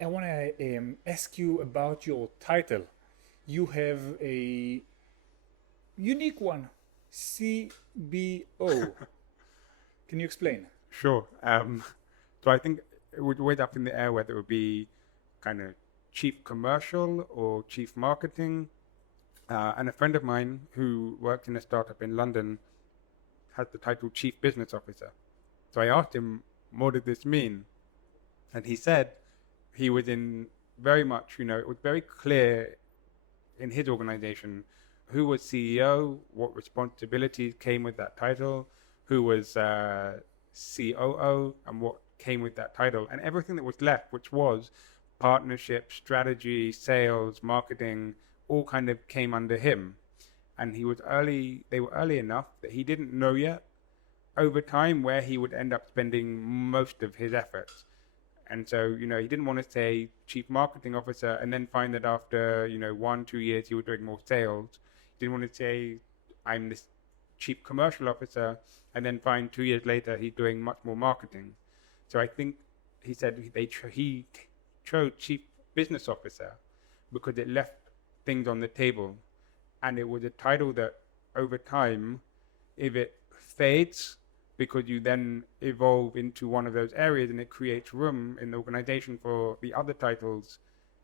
I want to ask you about your title. You have a unique one, CBO. Can you explain? Sure. So I think it would always up in the air whether it would be kind of chief commercial or chief marketing. And a friend of mine who worked in a startup in London has the title chief business officer. So I asked him, what did this mean? And he said he was in very much, it was very clear in his organization who was CEO, what responsibilities came with that title, who was COO, and what came with that title, and everything that was left, which was partnership, strategy, sales, marketing, all kind of came under him. And they were early enough that he didn't know yet over time where he would end up spending most of his efforts. And so, he didn't want to say chief marketing officer and then find that after, 1, 2 years, he was doing more sales. He didn't want to say I'm this chief commercial officer and then find 2 years later he's doing much more marketing. So I think he said he chose chief business officer because it left things on the table. And it was a title that over time, if it fades, because you then evolve into one of those areas and it creates room in the organization for the other titles,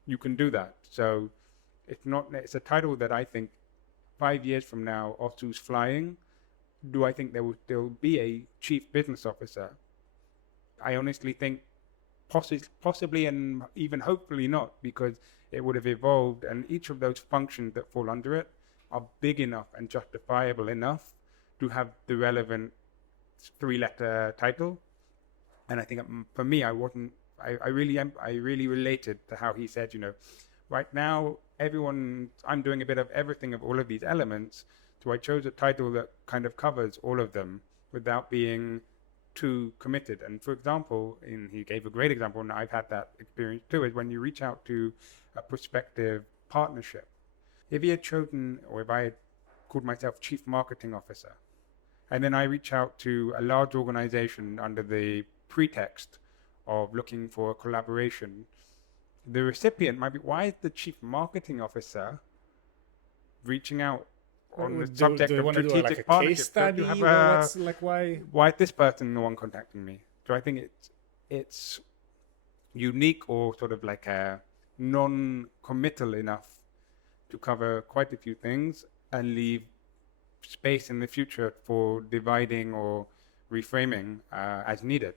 you can do that. So it's a title that I think 5 years from now, Ostu's flying, do I think there will still be a chief business officer? I honestly think possibly and even hopefully not, because it would have evolved and each of those functions that fall under it are big enough and justifiable enough to have the relevant 3-letter title. And I think for me, I really related to how he said, right now, I'm doing a bit of everything of all of these elements. So I chose a title that kind of covers all of them without being too committed. And for example, he gave a great example, and I've had that experience too, is when you reach out to a prospective partnership. If he had chosen, or if I had called myself chief marketing officer, and then I reach out to a large organization under the pretext of looking for a collaboration, the recipient might be, why is the chief marketing officer reaching out on the subject Do you of want to do like a strategic case partnership? Don't you study? have What's like why is this person the one contacting me? So I think it's unique or sort of like a non-committal enough to cover quite a few things and leave space in the future for dividing or reframing as needed.